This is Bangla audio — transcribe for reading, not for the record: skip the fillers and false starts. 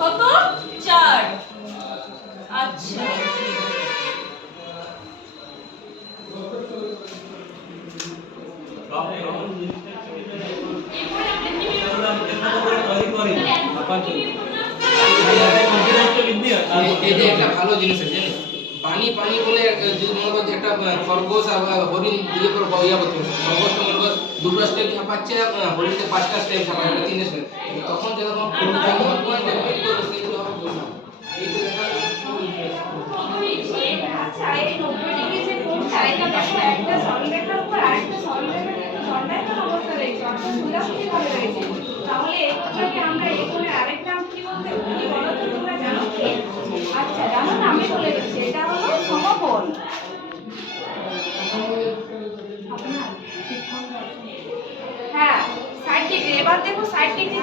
কত 4 আচ্ছা একটা ভালো জিনিস আছে জানেন পানি পানি বলে যদি মনে করো একটা খরগোশ আর হরিণ দিয়ে করে ইয়া করতে হবে খরগোশটা মনে করো দুটো স্টেপ ছাপাচ্ছে হরিণতে 5টা স্টেপ ছাপাচ্ছে 3 স্টেপ তখন যখন পয়েন্ট বের করবে সেইগুলো হবে বললাম আচ্ছা এই 90 ডিগ্রি যে কোণটা এটা দেখো একটা সরলরেখার উপর আরেকটা সরলরেখার একটা দণ্ডায়মান অবস্থা রয়েছে অর্থাৎ সোজাসুজি ভাবে রয়েছে তাহলে এই কোণটাকে আমরা এই কোণের আরেক নাম কি বলতে কি বলো তো তোমরা জানো কি আচ্ছা জানো না আমি বলে দিচ্ছি এটা হলো সমকোণ হ্যাঁ 60 ডিগ্রি এবার দেখো 60 ডিগ্রি